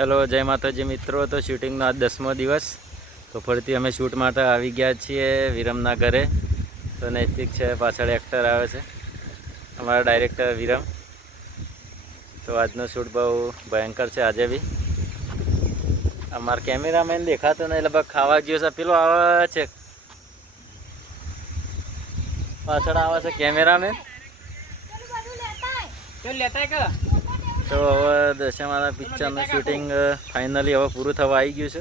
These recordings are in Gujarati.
હેલો, જય માતાજી મિત્રો। તો શૂટિંગનો આજ 10મો દિવસ। તો ફરીથી અમે શૂટ માટે આવી ગયા છીએ વિરમના ઘરે। તો નૈતિક છે, પાછળ એક્ટર આવે છે અમારા ડાયરેક્ટર વિરમ। તો આજનો શૂટ બહુ ભયંકર છે। આજે બી અમારા કેમેરામેન દેખાતો નહીં, લગભગ ખાવા ગયો છે। પેલો આવે છે, પાછળ આવે છે કેમેરામેન। તો હવે દશામાના પિક્ચરનું શૂટિંગ ફાઇનલી હવે પૂરું થવા આવી ગયું છે।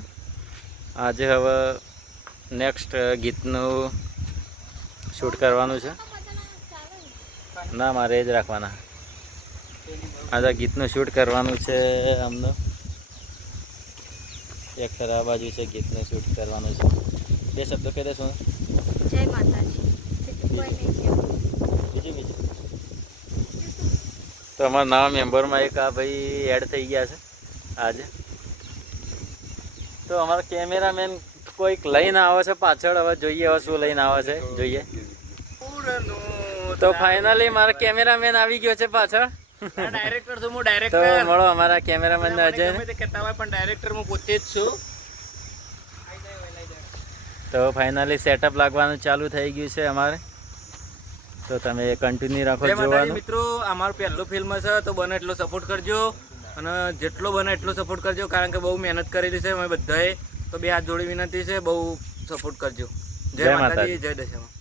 આજે હવે નેક્સ્ટ ગીતનું શૂટ કરવાનું છે। ના, મારે એ જ રાખવાના। આજે ગીતનું શૂટ કરવાનું છે અમને। એક્ટર આ બાજુ છે, ગીતનું શૂટ કરવાનું છે। બે શબ્દો કહી દેશો। જય માતાજી। બીજું તો અમારા નવા મેમ્બરમાં એક આ ભાઈ એડ થઈ ગયા છે આજે। તો અમારા કેમેરામેન કોઈક લઈને આવે છે પાછળ। હવે જોઈએ હવે શું લઈને આવે છે, જોઈએ। તો ફાઇનલી મારા કેમેરામેન આવી ગયો છે પાછળ। ડાયરેક્ટર છું હું, તો ડાયરેક્ટર મળો અમારા કેમેરામેન અજય। ગમે તે કહેતા હોય પણ ડાયરેક્ટર હું પોતે જ છું। તો ફાઇનલી સેટઅપ લાગવાનું ચાલુ થઈ ગયું છે અમારે। તો તમે કન્ટિન્યુ રાખો જય માતાજી જોવાનું। મિત્રો, અમારું પહેલું ફિલ્મ છે તો બને એટલો સપોર્ટ કરજો અને જેટલો બને એટલો સપોર્ટ કરજો, કારણ કે બહુ મહેનત કરેલી છે અમે બધાએ। તો બે હાથ જોડી વિનંતી છે, બહુ સપોર્ટ કરજો। જય માતાજી, જય દશામાં।